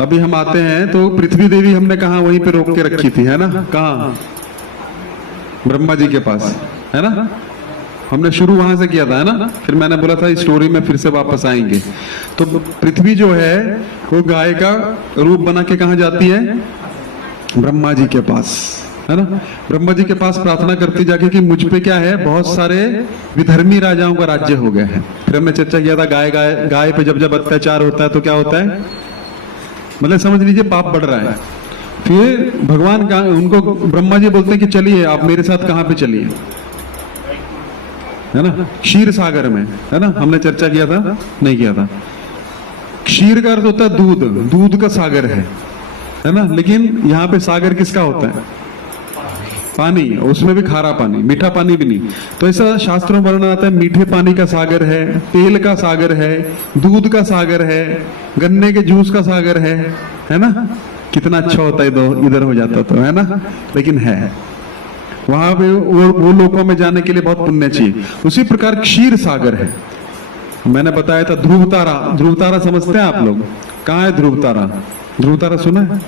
अभी हम आते हैं तो पृथ्वी देवी हमने कहा वहीं पे रोक के रखी थी, है ना? कहाँ? ब्रह्मा जी के पास, है ना? हमने शुरू वहां से किया था, है ना? फिर मैंने बोला था इस स्टोरी में फिर से वापस आएंगे। तो पृथ्वी जो है वो गाय का रूप बना के कहाँ जाती है? ब्रह्मा जी के पास, है ना? ब्रह्मा जी के पास प्रार्थना करती जाके कि मुझ पे क्या है, बहुत सारे विधर्मी राजाओं का राज्य हो गया है। फिर हमने चर्चा किया था गाय पे जब जब अत्याचार होता है तो क्या होता है, मतलब समझ लीजिए पाप बढ़ रहा है। फिर भगवान का उनको ब्रह्मा जी बोलते हैं कि चलिए आप मेरे साथ कहाँ पे चलिए, है ना? क्षीर सागर में, है ना? हमने चर्चा किया था, नहीं किया था? क्षीर का अर्थ होता है दूध, दूध का सागर है ना? लेकिन यहाँ पे सागर किसका होता है? पानी, उसमें भी खारा पानी, मीठा पानी भी नहीं। तो ऐसा शास्त्रों में वर्णन आता है, मीठे पानी का सागर है, तेल का सागर है, दूध का सागर है, गन्ने के जूस का सागर है ना? कितना अच्छा होता है इधर हो जाता तो, है ना? लेकिन है वहां पे वो लोगों में जाने के लिए बहुत पुण्य चाहिए। उसी प्रकार क्षीर सागर है। मैंने बताया था ध्रुव तारा, ध्रुव तारा समझते हैं आप लोग? कहाँ है ध्रुव तारा? ध्रुव तारा सुना है?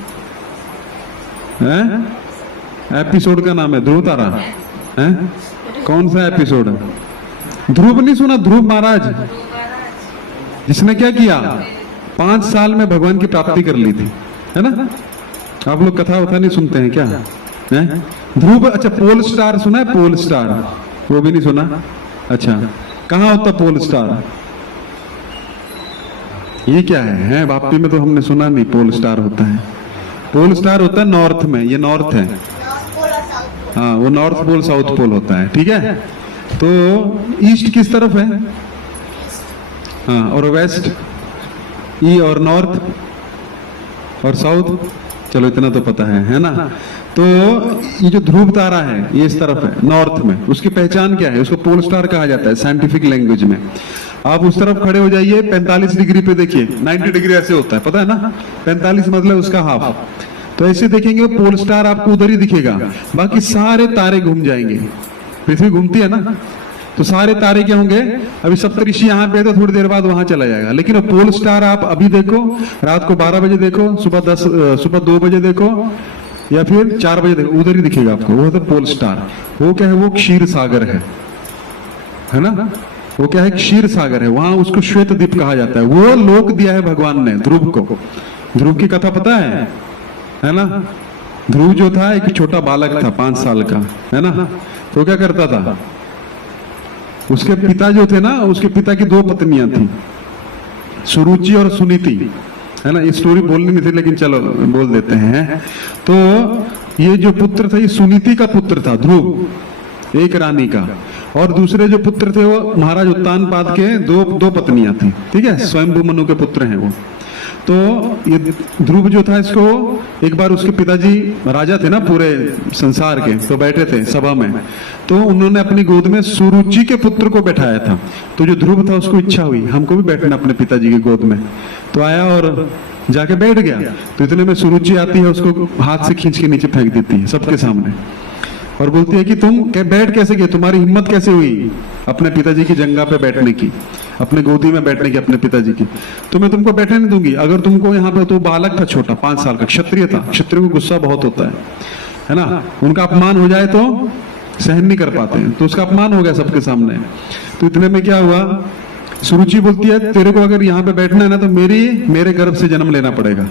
एपिसोड का नाम है ध्रुव तारा, है? कौन सा एपिसोड? ध्रुव नहीं सुना? ध्रुव महाराज जिसने क्या किया, 5 साल में भगवान की प्राप्ति कर ली थी, है ना? आप लोग कथा वथा नहीं सुनते हैं क्या? है? ध्रुव, अच्छा पोल स्टार सुना है? पोल स्टार वो भी नहीं सुना? अच्छा, कहाँ होता पोल स्टार? ये क्या है? वापी में तो हमने सुना नहीं पोल स्टार होता है। पोल स्टार होता है नॉर्थ में, ये नॉर्थ है, हाँ वो नॉर्थ पोल साउथ पोल होता है, ठीक है? तो ईस्ट किस तरफ है? हाँ, और वेस्ट ई, और नॉर्थ और साउथ, चलो इतना तो पता है ना? तो ये जो ध्रुव तारा है ये इस तरफ है नॉर्थ में। उसकी पहचान क्या है? उसको पोल स्टार कहा जाता है साइंटिफिक लैंग्वेज में। आप उस तरफ खड़े हो जाइए, 45 डिग्री पे देखिए, 90 डिग्री ऐसे होता है, पता है ना? 45 मतलब उसका हाफ। तो ऐसे देखेंगे पोल स्टार आपको उधर ही दिखेगा, बाकी सारे तारे घूम जाएंगे। पृथ्वी घूमती है ना, तो सारे तारे क्या होंगे? अभी सप्तऋषि यहाँ पे तो थोड़ी देर बाद वहां चला जाएगा, लेकिन वो पोल स्टार आप अभी देखो, रात को 12 बजे देखो, सुबह 2 बजे देखो, या फिर 4 बजे देखो, उधर ही दिखेगा आपको। वो है पोल स्टार। वो क्या है? वो क्षीर सागर है ना? वो क्या है? क्षीर सागर है। वहां उसको श्वेत द्वीप कहा जाता है। वो लोक दिया है भगवान ने ध्रुव को। ध्रुव की कथा पता है ना? ध्रुव जो था एक छोटा बालक था, 5 साल का, है ना? तो क्या करता था? उसके पिता जो थे ना, उसके पिता की 2 पत्नियां थी, सुरुचि और सुनीति, है ना? ये स्टोरी बोलनी नहीं थी लेकिन चलो बोल देते हैं। तो ये जो पुत्र था ये सुनीति का पुत्र था ध्रुव, एक रानी का, और दूसरे जो पुत्र थे वो महाराज उत्तानपाद के दो पत्नियां थी, ठीक है? स्वयंभू मनु के पुत्र हैं वो। तो ये ध्रुव जो था, इसको एक बार उसके पिताजी राजा थे ना पूरे संसार के, तो बैठे थे सभा में, तो उन्होंने अपनी गोद में सुरुचि के पुत्र को बैठाया था। तो जो ध्रुव था उसको इच्छा हुई हमको भी बैठना अपने पिताजी की गोद में, तो आया और जाके बैठ गया। तो इतने में सुरुचि आती है, उसको हाथ से खींच के नीचे फेंक देती है सबके सामने, और बोलती है कि तुम बैठ कैसे गए, तुम्हारी हिम्मत कैसे हुई अपने पिताजी की जंगा पे बैठने की, अपने गोदी में बैठने की अपने पिताजी की? तो मैं तुमको बैठने नहीं दूंगी। अगर तुमको यहाँ पे, तो बालक था छोटा, 5 साल का, क्षत्रिय था, क्षत्रिय को गुस्सा बहुत होता है ना? उनका अपमान हो जाए तो सहन नहीं कर पाते हैं, तो उसका अपमान हो गया सबके सामने। तो इतने में क्या हुआ, सुरुचि बोलती है तेरे को अगर यहाँ पे बैठना है ना तो मेरे गर्भ से जन्म लेना पड़ेगा।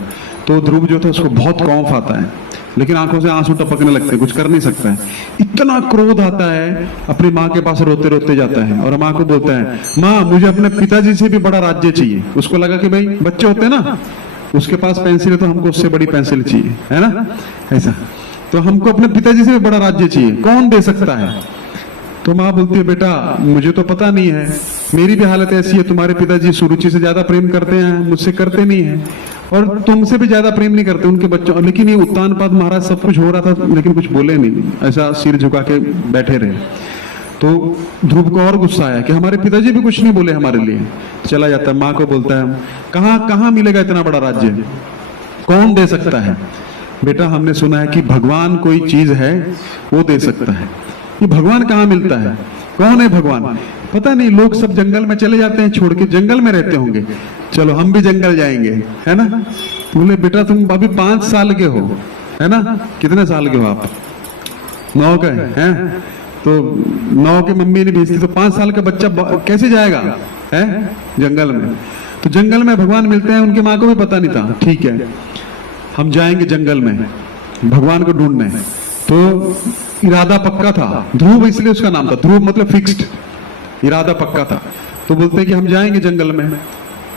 तो ध्रुव जो था उसको बहुत कौफ आता है, लेकिन आंखों से आंसू टपकने लगते, कुछ कर नहीं सकता है। इतना क्रोध आता है, अपनी माँ के पास रोते रोते जाता है और माँ को बोलता है, माँ मुझे अपने पिताजी से भी बड़ा राज्य चाहिए। उसको लगा कि भाई बच्चे होते हैं ना, उसके पास पेंसिल है तो हमको उससे बड़ी पेंसिल चाहिए, है ना? ऐसा, तो हमको अपने पिताजी से भी बड़ा राज्य चाहिए, कौन दे सकता है? तो माँ बोलती है, बेटा मुझे तो पता नहीं है, मेरी भी हालत ऐसी है, तुम्हारे पिताजी सुरुचि से ज्यादा प्रेम करते हैं, मुझसे करते नहीं है, और तुमसे भी ज्यादा प्रेम नहीं करते उनके बच्चों। लेकिन ये उत्तानपाद महाराज सब कुछ हो रहा था लेकिन कुछ बोले नहीं, ऐसा सिर झुका के बैठे रहे। तो ध्रुव को और गुस्सा आया कि हमारे पिताजी भी कुछ नहीं बोले हमारे लिए। चला जाता है, माँ को बोलता है, कहाँ मिलेगा इतना बड़ा राज्य, कौन दे सकता है? बेटा हमने सुना है कि भगवान कोई चीज है वो दे सकता है, ये भगवान कहाँ मिलता है? कौन है भगवान? पता नहीं, लोग सब जंगल में चले जाते हैं छोड़ के, जंगल में रहते होंगे, चलो हम भी जंगल जाएंगे, है ना? बोले बेटा तुम अभी 5 साल के हो, है ना? कितने साल के हो आप? 9 के हैं? तो 9 के मम्मी ने भेजती, तो 5 साल का बच्चा कैसे जाएगा है जंगल में? तो जंगल में भगवान मिलते हैं, उनकी माँ को भी पता नहीं था। ठीक है, हम जाएंगे जंगल में भगवान को ढूंढने। तो इरादा पक्का था, ध्रुव इसलिए उसका नाम था, ध्रुव मतलब फिक्स्ड, इरादा पक्का था। तो बोलते कि हम जाएंगे जंगल में,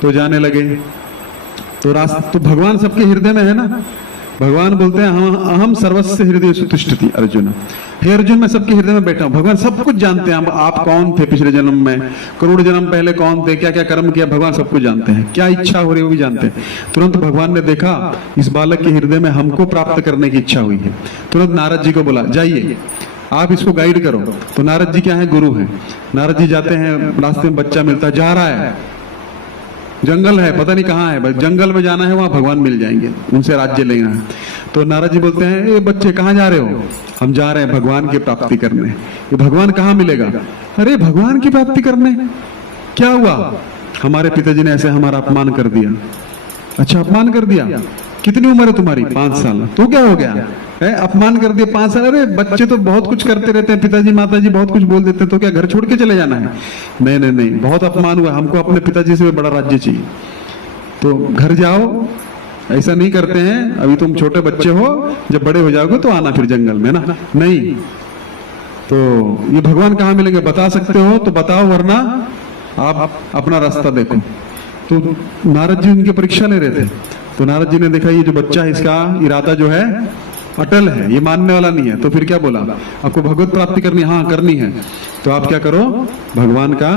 तो जाने लगे। तो रास्ता तो भगवान सबके हृदय में है ना। भगवान बोलते हैं हम सर्वस्व हृदय सुतिष्ठति अर्जुन, हे अर्जुन मैं सबके हृदय में बैठा हूं। भगवान सब कुछ जानते हैं, आप कौन थे पिछले जन्म में, करोड़ जन्म पहले कौन थे, क्या क्या कर्म किया, भगवान सब कुछ जानते हैं। क्या इच्छा हो रही है वो भी जानते हैं। तुरंत भगवान ने देखा इस बालक के हृदय में हमको प्राप्त करने की इच्छा हुई है। तुरंत नारद जी को बोला जाइए आप इसको गाइड करो। तो नारद जी क्या है, गुरु है। नारद जी जाते हैं, रास्ते में बच्चा मिलता है, जा रहा है, जंगल है, पता नहीं कहाँ है, बस जंगल में जाना है, वहां भगवान मिल जाएंगे, उनसे राज्य लेना है। तो नारद जी बोलते हैं ए बच्चे कहाँ जा रहे हो? हम जा रहे हैं भगवान की प्राप्ति करने। ये भगवान कहाँ मिलेगा? अरे भगवान की प्राप्ति करने? क्या हुआ? हमारे पिताजी ने ऐसे हमारा अपमान कर दिया। अच्छा अपमान कर दिया? कितनी उम्र है तुम्हारी? 5 साल। तो क्या हो गया है? अपमान कर दिया 5 साल? अरे बच्चे तो बहुत कुछ करते रहते हैं, पिताजी माताजी बहुत कुछ बोल देते हैं, तो क्या घर छोड़ के चले जाना है? नहीं नहीं नहीं, बहुत अपमान हुआ, हमको अपने पिताजी से बड़ा राज्य चाहिए। तो घर जाओ, ऐसा नहीं करते हैं, अभी तुम छोटे बच्चे हो, जब बड़े हो जाओगे तो आना फिर जंगल में ना। नहीं, तो ये भगवान कहाँ मिलेंगे बता सकते हो तो बताओ, वरना आप अपना रास्ता देखो। तो नारद जी उनकी परीक्षा ले रहे थे। तो नारद जी ने देखा ये जो बच्चा है इसका इरादा जो है अटल है, ये मानने वाला नहीं है। तो फिर क्या बोला, आपको भगवत प्राप्ति करनी? हाँ करनी है। तो आप क्या करो, भगवान का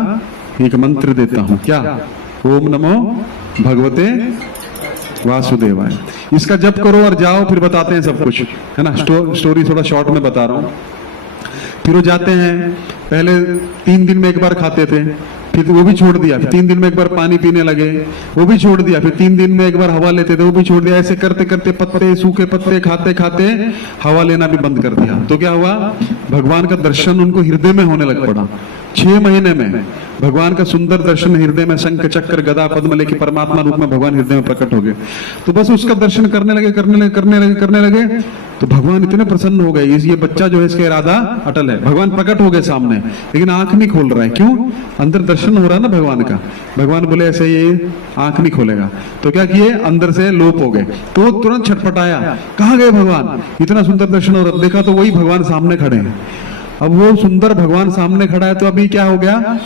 एक मंत्र देता हूं, क्या? ओम नमो भगवते वासुदेवाय। इसका जप करो और जाओ, फिर बताते हैं सब कुछ, है ना। स्टोरी थोड़ा शॉर्ट में बता रहा हूं। फिर वो जाते हैं, पहले 3 दिन में एक बार खाते थे, फिर वो भी छोड़ दिया। फिर 3 दिन में एक बार पानी पीने लगे, वो भी छोड़ दिया। फिर 3 दिन में एक बार हवा लेते थे, वो भी छोड़ दिया। ऐसे करते करते पत्ते, सूखे पत्ते खाते खाते हवा लेना भी बंद कर दिया। तो क्या हुआ, भगवान का दर्शन उनको हृदय में होने लग पड़ा। 6 महीने में भगवान का सुंदर दर्शन हृदय में, शंख चक्र गदा पद्म लेके परमात्मा रूप में भगवान हृदय में प्रकट हो गए। तो बस उसका दर्शन करने लगे। तो भगवान इतने प्रसन्न हो गए, ये बच्चा जो है इसका इरादा अटल है। भगवान प्रकट हो गए सामने, लेकिन आंख नहीं खोल रहा है। क्यों? अंदर दर्शन हो रहा है ना भगवान का। भगवान बोले ऐसे ये आंख नहीं खोलेगा। तो क्या किए, अंदर से लोप हो गए। तो तुरंत छटपटाया, कहाँ गए भगवान? इतना सुंदर दर्शन हो रहा, देखा तो वही भगवान सामने खड़े हैं। अब वो सुंदर भगवान सामने खड़ा है, तो अभी क्या हो गया,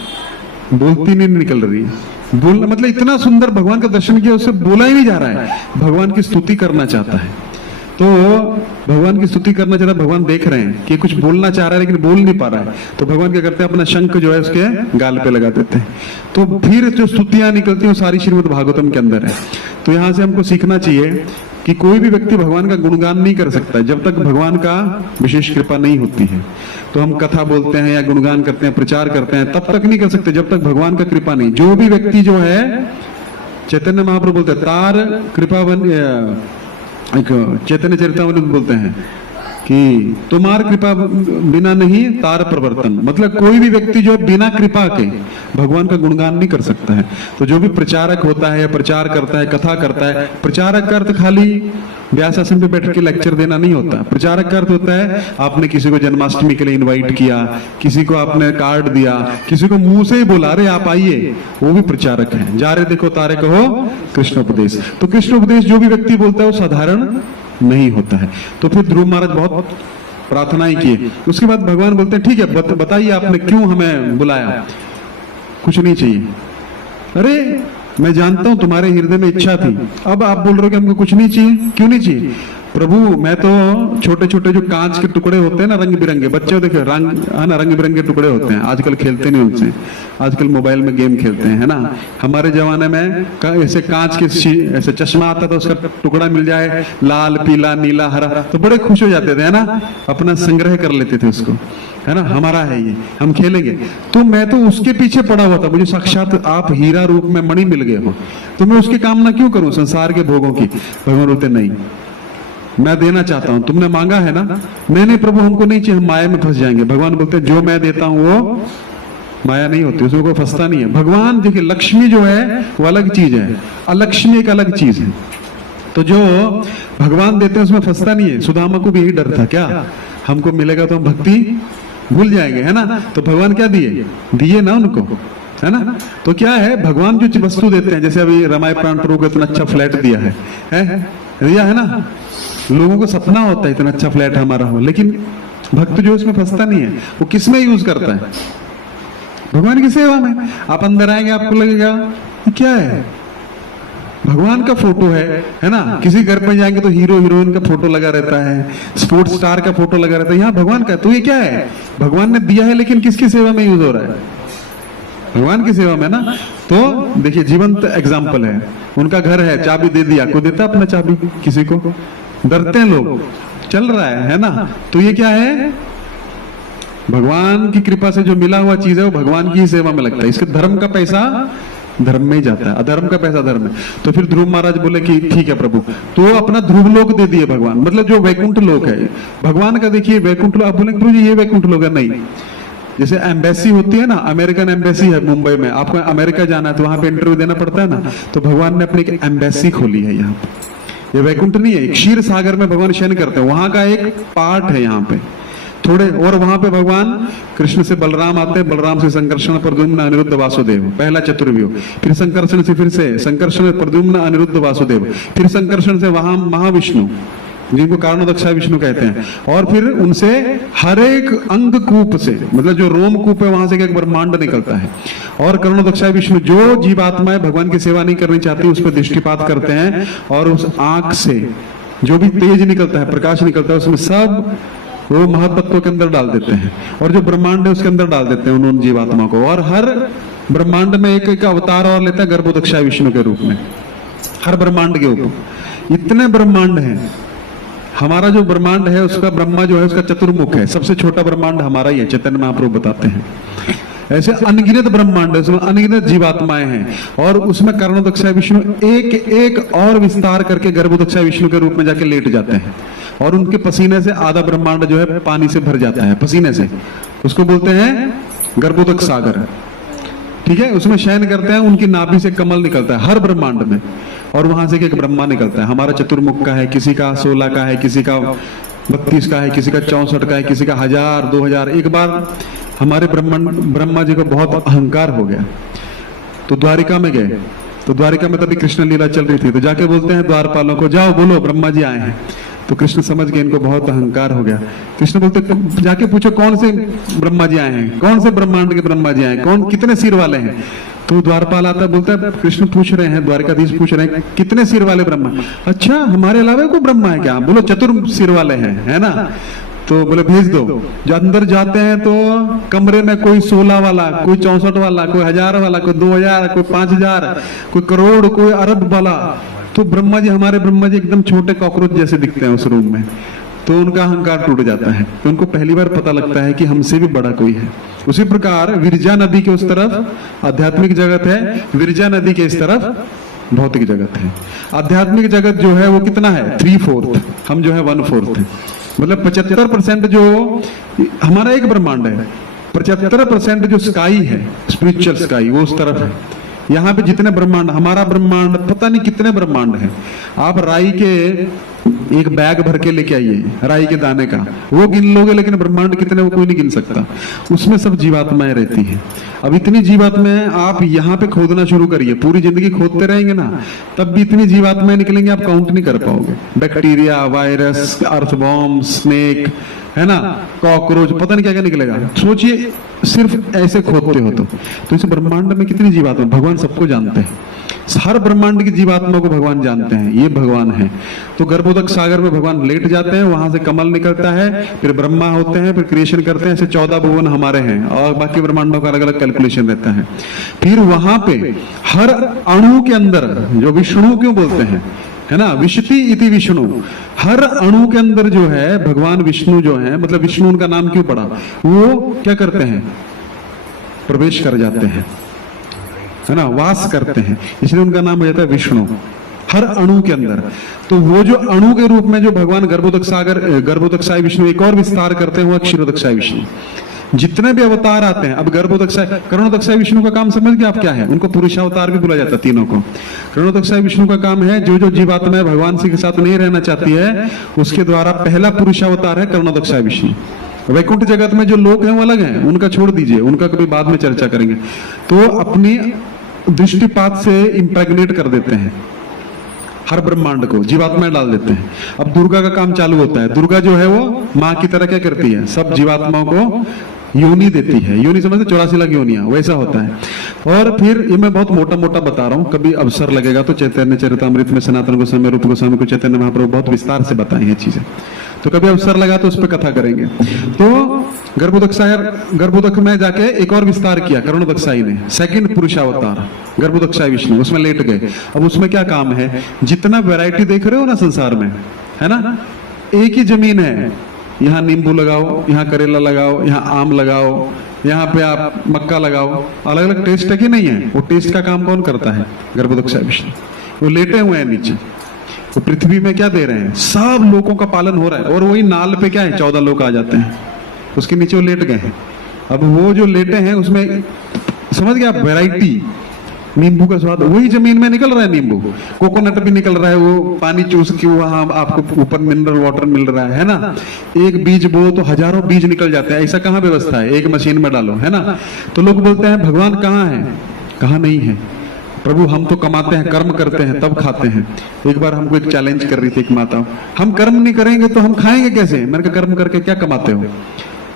बोलती नहीं निकल रही है। बोलना मतलब इतना सुंदर भगवान का दर्शन किया, उससे बोला ही नहीं जा रहा है। भगवान की स्तुति करना चाहता है, तो भगवान की स्तुति करना चाहता है। भगवान देख रहे हैं कि कुछ बोलना चाह रहा है लेकिन बोल नहीं पा रहा है। तो भगवान क्या करते हैं, अपना शंख जो है उसके गाल पे लगा देते हैं। तो फिर जो स्तुतियां निकलती हैं वो सारी श्रीमद् भागवतम के अंदर है। तो यहाँ से हमको सीखना चाहिए कि कोई भी व्यक्ति भगवान का गुणगान नहीं कर सकता जब तक भगवान का विशेष कृपा नहीं होती है। तो हम कथा बोलते हैं या गुणगान करते हैं, प्रचार करते हैं, तब तक नहीं कर सकते जब तक भगवान का कृपा नहीं। जो भी व्यक्ति जो है, चैतन्य महाप्रभु बोलते हैं तार कृपावन, एक चैतन्य चरितामृत बोलते हैं कि तुम्हार कृपा बिना नहीं तार प्रवर्तन, मतलब कोई भी व्यक्ति जो बिना कृपा के भगवान का गुणगान नहीं कर सकता है। तो जो भी प्रचारक होता है, प्रचार करता है, कथा करता है, प्रचारक का अर्थ खाली व्यासासन पे बैठ के लेक्चर देना नहीं होता। प्रचारक का अर्थ होता है आपने किसी को जन्माष्टमी के लिए इनवाइट किया, किसी को आपने कार्ड दिया, किसी को मुंह से ही बोला अरे आप आइए, वो भी प्रचारक है। जा रहे देखो तारे कहो कृष्ण उपदेश। तो कृष्ण उपदेश जो भी व्यक्ति बोलता है वो साधारण नहीं होता है। तो फिर ध्रुव महाराज बहुत प्रार्थनाएं किए। उसके बाद भगवान बोलते हैं ठीक है बताइए आपने क्यों हमें बुलाया? कुछ नहीं चाहिए। अरे मैं जानता हूं तुम्हारे हृदय में इच्छा थी, अब आप बोल रहे हो कि हमको कुछ नहीं चाहिए। क्यों नहीं चाहिए? प्रभु मैं तो छोटे छोटे जो कांच के टुकड़े होते हैं ना, रंग बिरंगे, बच्चे देखे रंग है ना, रंग बिरंगे टुकड़े होते हैं। आजकल खेलते नहीं उनसे, आजकल मोबाइल में गेम खेलते हैं, है ना। हमारे जमाने में ऐसे कांच के ऐसे चश्मा आता था, उसका टुकड़ा मिल जाए लाल पीला नीला हरा तो बड़े खुश हो जाते थे, है ना। अपना संग्रह कर लेते थे उसको, है ना, हमारा है ये, हम खेलेंगे। तो मैं तो उसके पीछे पड़ा हुआ था, मुझे साक्षात आप हीरा रूप में मणि मिल गए हो, तो मैं उसकी कामना क्यों करूं संसार के भोगों की? भगवान बोलते नहीं, मैं देना चाहता हूं, तुमने मांगा है ना। नहीं प्रभु हमको नहीं चाहिए, हम माया में फंस जाएंगे। भगवान बोलते जो मैं देता हूं वो माया नहीं होती, उसमें कोई फंसता नहीं है। भगवान देखिए लक्ष्मी जो है वो अलग चीज है, अलक्ष्मी एक अलग चीज है। तो जो भगवान देते हैं उसमें फंसता नहीं है। सुदामा को भी यही डर था, क्या हमको मिलेगा तो हम भक्ति भूल जाएंगे, है ना। तो भगवान क्या दिए ना उनको, है ना। तो क्या है, भगवान जो वस्तु देते हैं, जैसे अभी रमाई प्राण प्रभु को इतना अच्छा फ्लैट दिया है दिया है ना। लोगों को सपना होता है इतना अच्छा फ्लैट हमारा हो, लेकिन भक्त जो उसमें फंसता नहीं है, वो किस में यूज करता है, भगवान की सेवा में। आप अंदर आएंगे आपको लगेगा क्या है, भगवान का फोटो है ना। किसी घर पर जाएंगे तो हीरो हीरोइन का फोटो लगा रहता है, स्पोर्ट्स स्टार का फोटो लगा रहता है, यहाँ भगवान का। तो ये क्या है, भगवान ने दिया है लेकिन किसकी सेवा में यूज हो रहा है, भगवान की सेवा में ना। तो देखिए जीवंत एग्जाम्पल है, उनका घर है, चाबी दे दिया, कोई देता अपना चाबी किसी को, डरते हैं लोग, चल रहा है ना। तो ये क्या है, भगवान की कृपा से जो मिला हुआ चीज है वो भगवान की ही सेवा में लगता है। इसके धर्म का पैसा धर्म में ही जाता है, अधर्म का पैसा धर्म में। तो फिर ध्रुव महाराज बोले कि ठीक है प्रभु, तो अपना ध्रुव लोक दे दिए भगवान, मतलब जो वैकुंठ लोक है भगवान का। देखिए वैकुंठ लोक, आप बोले प्रभु जी ये वैकुंठ लोक है, नहीं। जैसे एम्बेसी होती है ना, अमेरिकन एम्बेसी है मुंबई में, आपको अमेरिका जाना है तो वहां पे इंटरव्यू देना पड़ता है ना, तो भगवान ने अपनी एक एम्बेसी खोली है यहाँ पे। ये वैकुंठ नहीं है, क्षीर सागर में भगवान शयन करते हैं, वहां का एक पार्ट है यहाँ पे थोड़े। और वहां पे भगवान कृष्ण से बलराम आते हैं, बलराम से संकर्षण प्रद्युम्न अनिरुद्ध वासुदेव, पहला चतुर्व्यूह। फिर संकर्षण से फिर से संकर्षण प्रद्युम्न अनिरुद्ध वासुदेव, फिर संकर्षण से वहां महाविष्णु जिनको कारणोदक्षा विष्णु कहते हैं, और फिर उनसे हर एक अंग कूप से, मतलब जो रोम कूप है वहां से एक ब्रह्मांड निकलता है। और कारणोदक्षा विष्णु जो जीवात्माएं भगवान की सेवा नहीं करनी चाहती उस पर दृष्टिपात करते हैं, और उस आंख से जो भी तेज निकलता है, प्रकाश निकलता है, उसमें सब वो महत्त्वों के अंदर डाल देते हैं, और जो ब्रह्मांड है उसके अंदर डाल देते हैं उन जीवात्मा को। और हर ब्रह्मांड में एक एक अवतार और लेता है गर्भोदक्षा विष्णु के रूप में, हर ब्रह्मांड के ऊपर। इतने ब्रह्मांड हैं, हमारा जो ब्रह्मांड है उसका ब्रह्मा जो है उसका चतुर्मुख है, सबसे छोटा ब्रह्मांड हमारा ही है, चैतन्य महाप्रभु बताते हैं। ऐसे अनगिनत ब्रह्मांड है, उसमें अनगिनत जीवात्माएं हैं, और उसमें कारणोदक्षा विष्णु एक एक और विस्तार करके गर्भोदक्षा विष्णु के रूप में जाके लेट जाते हैं, और उनके पसीने से आधा ब्रह्मांड जो है पानी से भर जाता है, पसीने से। उसको बोलते हैं गर्भोदक सागर, ठीक है। उसमें शयन करते हैं, उनकी नाभि से कमल निकलता है हर ब्रह्मांड में, और वहां से एक ब्रह्मा निकलता है। हमारा चतुर्मुख का है, किसी का 16 का है, किसी का 32 का है, किसी का 64 का है, किसी का 1000 2000। एक बार हमारे ब्रह्मा जी को बहुत अहंकार हो गया, तो द्वारिका में गए। तो द्वारिका में तभी कृष्ण लीला चल रही थी, तो जाके बोलते हैं द्वारपालों को, जाओ बोलो ब्रह्मा जी आए हैं। तो कृष्ण समझ गए इनको बहुत अहंकार हो गया। कृष्ण बोलते जाके पूछो कौन से ब्रह्मा जी आए हैं, कौन से ब्रह्मांड के ब्रह्मा जी आए हैं, कौन कितने सिर वाले हैं। तो द्वारपाल आता बोलता है कृष्ण पूछ रहे हैं, द्वारकाधीश पूछ रहे हैं कितने सिर वाले ब्रह्मा। अच्छा हमारे अलावा कोई ब्रह्मा है क्या, बोलो चतुर सिर वाले हैं, है ना। तो बोले भेज दो। जो अंदर जाते हैं तो कमरे में कोई 16 वाला, कोई 64 वाला, कोई 1000 वाला, कोई 2000, कोई 5000, कोई करोड़, कोई अरब वाला। तो ब्रह्मा जी, हमारे ब्रह्मा जी एकदम छोटे कॉकरोच जैसे दिखते हैं उस रूम में। तो उनका अहंकार टूट जाता है, तो उनको पहली बार पता लगता है कि हमसे भी बड़ा कोई है। उसी प्रकार विरजा नदी के उस तरफ आध्यात्मिक जगत है, विरजा नदी के इस तरफ भौतिक जगत है। आध्यात्मिक जगत जो है वो कितना है, 3/4, हम जो है 1/4 है। मतलब 75% जो हमारा एक ब्रह्मांड है, 75% जो स्काई है, स्पिरिचुअल स्काई, वो उस तरफ है। यहाँ पे जितने ब्रह्मांड, हमारा ब्रह्मांड पता नहीं कितने ब्रह्मांड है। आप राई के एक बैग भर के लेके आइए, राई के दाने का, वो गिन लोगे, लेकिन ब्रह्मांड कितने वो कोई नहीं गिन सकता। उसमें सब जीवात्माएं रहती हैं। अब इतनी जीवात्माएं आप यहाँ पे खोदना शुरू करिए, पूरी जिंदगी खोदते रहेंगे ना, तब भी इतनी जीवात्माएं निकलेंगे आप काउंट नहीं कर पाओगे। बैक्टीरिया, वायरस, अर्थवॉर्म, स्नेक, है ना, कॉकरोच, पता नहीं क्या क्या निकलेगा। सोचिए सिर्फ ऐसे खोदते हो तो इस ब्रह्मांड में कितनी जीवात्मा, भगवान सबको जानते हैं, हर ब्रह्मांड की जीवात्मा को भगवान जानते हैं, ये भगवान है। तो गर्भोदक सागर में भगवान लेट जाते हैं, वहां से कमल निकलता है, फिर ब्रह्मा होते हैं, फिर क्रिएशन करते हैं। ऐसे 14 भुवन हमारे हैं, और बाकी ब्रह्मांडों का अलग अलग कैलकुलेशन रहता है। फिर वहां पे हर अणु के अंदर, जो विष्णु क्यों बोलते हैं, है ना, विशति इति विष्णु, हर अणु के अंदर जो है भगवान विष्णु जो है, मतलब विष्णु उनका नाम क्यों पड़ा, वो क्या करते हैं, प्रवेश कर जाते हैं, है ना, वास करते हैं, इसलिए उनका नाम हो जाता है विष्णु, हर अणु के अंदर। तो वो जो अणु के रूप में जो भगवान गर्भोदक सागर, गर्भोदक्षाय विष्णु एक और विस्तार करते हैं, वो क्षीरोदक्षाय विष्णु। जितने भी अवतार आते हैं, अब गर्भोदक्षाय करुणोदक्षाय विष्णु का काम समझ गए आप क्या है? उनको पुरुषावतार भी बोला जाता है तीनों को। करुणोदक्षाय विष्णु का काम है, जो जो जीवात्मा भगवान श्री के साथ नहीं रहना चाहती है उसके द्वारा पहला पुरुषावतार है करुणोदक्षाय विष्णु। वैकुंठ जगत में जो लोग हैं वो अलग हैं, उनका छोड़ दीजिए, उनका कभी बाद में चर्चा करेंगे। तो अपनी दृष्टिपात से इंप्रेग्नेट कर देते हैं हर ब्रह्मांड को, जीवात्माएं डाल देते हैं। अब दुर्गा का काम चालू होता है। दुर्गा जो है वो माँ की तरह क्या करती है, सब जीवात्माओं को योनि देती है। योनि समझते 84 लाख योनियां, वैसा होता है। और फिर ये मैं बहुत मोटा मोटा बता रहा हूँ, कभी अवसर लगेगा तो चैतन्य चरितामृत में सनातन गोस्वामी, रूप गोस्वामी को चैतन्य महाप्रभु बहुत विस्तार से बताए हैं चीजें, तो कभी अवसर लगा तो उस पर कथा करेंगे। तो गर्भोदक में जाके एक और विस्तार किया करुणोदक्षाई ने, सेकंड पुरुषावतार गर्भोदक्षाई विष्णु, उसमें लेट गए। अब उसमें क्या काम है, जितना वैरायटी देख रहे हो ना संसार में, है ना, एक ही जमीन है, यहाँ नींबू लगाओ, यहाँ करेला लगाओ, यहाँ आम लगाओ, यहाँ पे आप मक्का लगाओ, अलग अलग टेस्ट है कि नहीं है? वो टेस्ट का काम कौन करता है? गर्भोदक्षाय विष्णु। वो लेटे हुए हैं नीचे, तो पृथ्वी में क्या दे रहे हैं, सब लोगों का पालन हो रहा है। और वही नाल पे क्या है, 14 लोग आ जाते हैं, उसके नीचे वो लेट गए हैं। अब वो जो लेटे हैं उसमें समझ गया आप, वैरायटी, नींबू का स्वाद वही जमीन में निकल रहा है, नींबू, कोकोनट भी निकल रहा है, वो पानी चूस के वहां आपको ऊपर मिनरल वाटर मिल रहा है ना। एक बीज बो तो हजारों बीज निकल जाते हैं, ऐसा कहाँ व्यवस्था है, एक मशीन में डालो, है ना। तो लोग बोलते हैं भगवान कहाँ है, कहाँ नहीं है प्रभु, हम तो कमाते हैं, कर्म करते हैं तब खाते हैं। एक बार हमको एक चैलेंज कर रही थी एक माता, हम कर्म नहीं करेंगे तो हम खाएंगे कैसे? मैंने कहा कर्म करके क्या कमाते हो?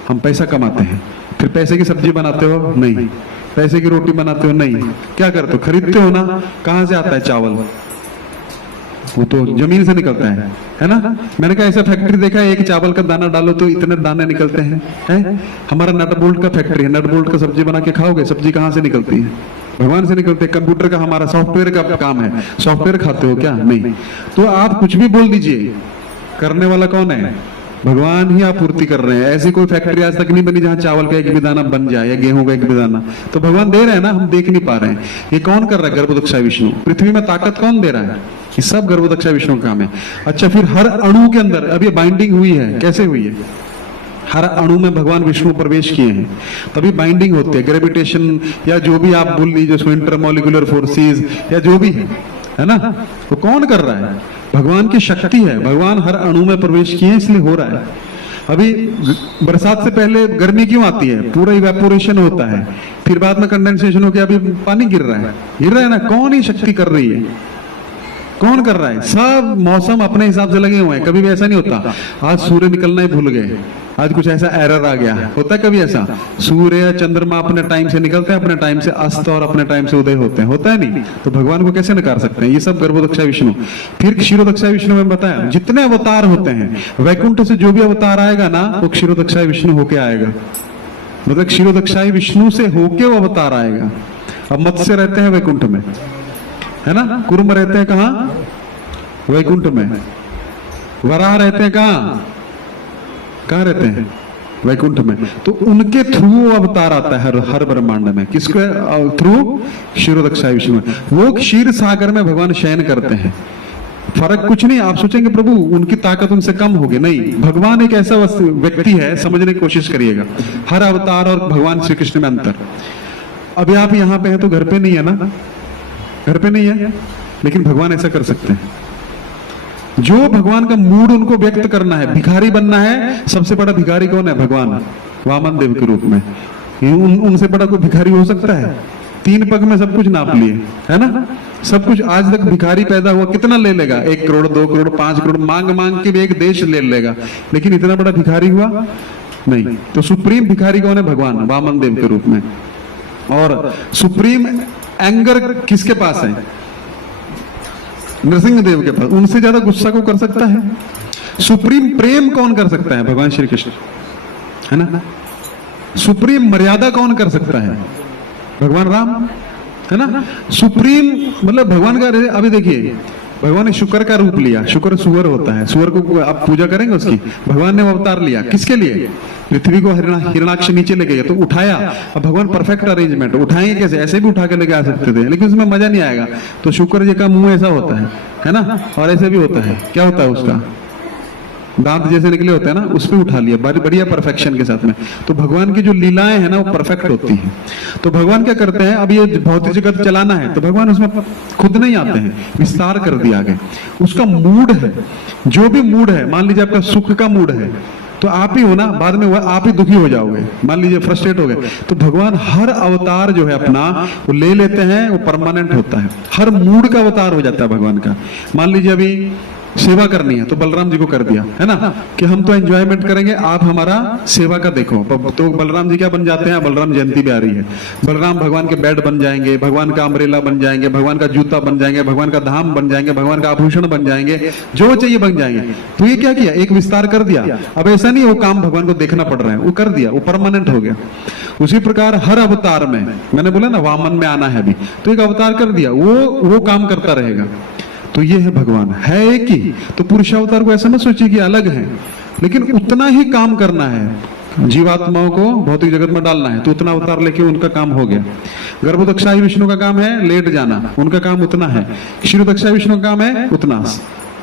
हम पैसा कमाते हैं। फिर पैसे की सब्जी बनाते हो? नहीं। पैसे की रोटी बनाते हो? नहीं। क्या करते हो? खरीदते हो ना। कहां से आता है चावल? वो तो जमीन से निकलता है ना। मैंने कहा ऐसा फैक्ट्री देखा है, एक चावल का दाना डालो तो इतने दाने निकलते हैं। हमारा नट बोल्ट का फैक्ट्री है, नट बोल्ट का सब्जी बना के खाओगे, सब्जी कहां से निकलती है? भगवान से निकलते हैं। कंप्यूटर का हमारा सॉफ्टवेयर का काम है, सॉफ्टवेयर खाते हो क्या? नहीं। तो आप कुछ भी बोल दीजिए, करने वाला कौन है? भगवान ही आपूर्ति कर रहे हैं। ऐसी कोई फैक्ट्री आज तक नहीं बनी जहां चावल का एक भी दाना बन जाए या गेहूं का एक भी दाना। तो भगवान दे रहे हैं ना, हम देख नहीं पा रहे हैं। ये कौन कर रहा है? गर्भोदक्षाय विष्णु। पृथ्वी में ताकत कौन दे रहा है? ये सब गर्भोदक्षाय विष्णु का काम है। अच्छा, फिर हर अणु के अंदर अब ये बाइंडिंग हुई है, कैसे हुई है? हर अणु में भगवान विष्णु प्रवेश किए हैं, तभी बाइंडिंग होती है। ग्रेविटेशन या जो भी आप बोल लीजिए, उसमें इंटरमोलिकुलर फोर्सेस या जो भी है ना, तो कौन कर रहा है? भगवान की शक्ति है। भगवान हर अणु में प्रवेश किए, इसलिए हो रहा है। अभी बरसात से पहले गर्मी क्यों आती है? पूरा इवेपोरेशन होता है, फिर बाद में कंडेंसेशन होकर अभी पानी गिर रहा है ना। कौन ही शक्ति कर रही है? कौन कर रहा है? सब मौसम अपने हिसाब से लगे हुए हैं। कभी भी ऐसा नहीं होता आज सूर्य निकलना ही भूल गए, आज कुछ ऐसा एरर आ गया, होता है कभी ऐसा? सूर्य चंद्रमा अपने टाइम से निकलते हैं, अपने टाइम से अस्त और अपने टाइम से उदय होते हैं, होता है नहीं? तो भगवान को कैसे नकार सकते हैं? ये सब गर्भोदक्षाय विष्णु। फिर क्षीरोदक्षाय विष्णु में बताया जितने अवतार होते हैं, वैकुंठ से जो भी अवतार आएगा ना, वो क्षीरोदक्षाय विष्णु होके आएगा। मतलब क्षीरोदक्षाय विष्णु से होके वो अवतार आएगा। अब मत्स्य रहते हैं वैकुंठ में, है ना। कुर्म रहते हैं कहाँ? वैकुंठ में। वराह रहते हैं कहाँ? कहाँ रहते हैं? वैकुंठ में। तो उनके थ्रू अवतार आता है हर ब्रह्मांड में। किसके थ्रू? क्षीरोदक्षाय विष्णु में। वो क्षीर सागर में भगवान शयन करते हैं। फर्क कुछ नहीं। आप सोचेंगे प्रभु उनकी ताकत उनसे कम होगी, नहीं। भगवान एक ऐसा व्यक्ति है, समझने की कोशिश करिएगा। हर अवतार और भगवान श्री कृष्ण में अंतर। अभी आप यहाँ पे हैं तो घर पे नहीं है ना, घर पे नहीं है, लेकिन भगवान ऐसा कर सकते हैं। जो भगवान का मूड उनको व्यक्त करना है, भिखारी बनना है, सबसे बड़ा भिखारी कौन है? भगवान वामन देव के रूप में। उनसे बड़ा कोई भिखारी हो सकता है? 3 पग में सब कुछ नाप लिए, है ना। सब कुछ आज तक भिखारी पैदा हुआ, कितना ले लेगा? 1 करोड़ 2 करोड़ 5 करोड़ मांग मांग के भी एक देश ले लेगा, लेकिन इतना बड़ा भिखारी हुआ नहीं। तो सुप्रीम भिखारी कौन है? भगवान वामन देव के रूप में। और सुप्रीम एंगर किसके पास है? नरसिंह देव के पास। उनसे ज्यादा गुस्सा को कर सकता है? सुप्रीम प्रेम कौन कर सकता है? भगवान श्री कृष्ण, है ना। सुप्रीम मर्यादा कौन कर सकता है? भगवान राम, है ना। सुप्रीम मतलब भगवान का। अभी देखिए भगवान ने शुक्र का रूप लिया। शुक्र सुअर होता है, सुअर को आप पूजा करेंगे उसकी। भगवान ने वो अवतार लिया, किसके लिए? पृथ्वी को हिरणाक्ष नीचे लेके गया तो उठाया। अब भगवान परफेक्ट अरेंजमेंट, उठाएंगे कैसे? ऐसे भी उठा के लेके आ सकते थे, लेकिन उसमें मजा नहीं आएगा। तो शुक्र जी का मुंह ऐसा होता है ना, और ऐसे भी होता है। क्या होता है उसका? दांत जैसे निकले होते हैं ना, उसमें उठा लिया बढ़िया परफेक्शन के साथ में। तो भगवान की जो लीलाएं हैं ना वो परफेक्ट होती हैं। तो भगवान क्या करते हैं, अब ये भौतिक जगत चलाना है तो भगवान उसमें खुद नहीं आते हैं, विस्तार कर दिया आगे। उसका मूड है, जो भी मूड है, मान लीजिए आपका सुख का मूड है तो आप ही हो ना, बाद में आप ही दुखी हो जाओगे, मान लीजिए फ्रस्ट्रेट हो गए। तो भगवान हर अवतार जो है अपना वो ले लेते हैं, वो परमानेंट होता है, हर मूड का अवतार हो जाता है भगवान का। मान लीजिए अभी सेवा करनी है तो बलराम जी को कर दिया है ना, कि हम तो एंजॉयमेंट करेंगे, आप हमारा सेवा का देखो। तो बलराम जी क्या बन जाते हैं, बलराम जयंती भी आ रही है, बलराम भगवान के बेड बन जाएंगे, भगवान का अम्ब्रेला बन जाएंगे, भगवान का जूता बन जाएंगे, भगवान का धाम बन जाएंगे, भगवान का आभूषण बन जाएंगे, जो चाहिए बन जाएंगे। तो ये क्या किया, एक विस्तार कर दिया। अब ऐसा नहीं वो काम भगवान को देखना पड़ रहा है, वो कर दिया, वो परमानेंट हो गया। उसी प्रकार हर अवतार में, मैंने बोला ना वामन में आना है अभी, तो एक अवतार कर दिया, वो काम करता रहेगा। तो ये है भगवान, है एक ही। तो पुरुषावतार को ऐसा मत सोचिए कि अलग है, लेकिन उतना ही काम करना है, जीवात्माओं को भौतिक जगत में डालना है, तो उतना अवतार लेके उनका काम हो गया। गर्भोदक्षाई विष्णु का काम है लेट जाना, उनका काम उतना है। क्षीरोदक्षाई विष्णु का काम है उतना,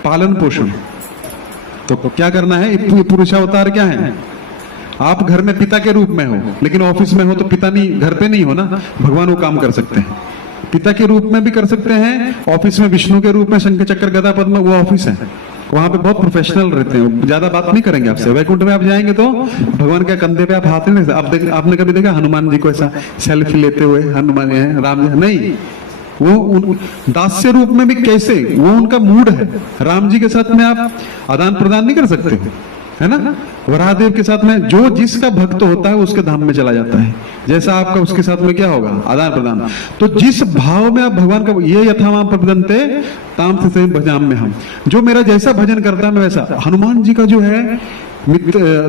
पालन पोषण। तो क्या करना है, पुरुषावतार क्या है, आप घर में पिता के रूप में हो, लेकिन ऑफिस में हो तो पिता नहीं, घर पे नहीं हो ना, भगवान वो काम कर सकते हैं। पिता के रूप में भी कर सकते हैं, ऑफिस में विष्णु के रूप में, शंख चक्र गदा पद्म, वो ऑफिस है, वहां पे बहुत प्रोफेशनल रहते हैं, ज्यादा बात नहीं करेंगे आपसे। वैकुंठ में आप जाएंगे तो भगवान के कंधे पे आप हाथ नहीं, आपने कभी देखा हनुमान जी को ऐसा सेल्फी लेते हुए, हनुमान है राम जी नहीं, वो दास्य रूप में भी कैसे, वो उनका मूड है। राम जी के साथ में आप आदान प्रदान नहीं कर सकते, है ना, वराहदेव के साथ में जो जिसका भक्त होता है उसके धाम में चला जाता है, जैसा आपका उसके साथ में क्या होगा, आदान प्रदान। तो जिस भाव में आप भगवान का, ये यथामाम प्रपद्यन्ते ताम से भजाम में हम, जो मेरा जैसा भजन करता है मैं वैसा। हनुमान जी का जो है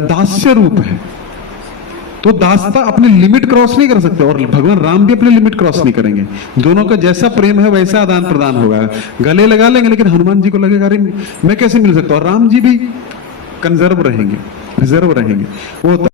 दास्य रूप है, तो दासता अपनी लिमिट क्रॉस नहीं कर सकते, और भगवान राम भी अपनी लिमिट क्रॉस नहीं करेंगे। दोनों का जैसा प्रेम है वैसा आदान प्रदान होगा, गले लगा लेंगे, लेकिन हनुमान जी को लगेगा अरे मैं कैसे मिल सकता हूँ, और राम जी भी कंजर्व रहेंगे, रिजर्व रहेंगे, वो होता है।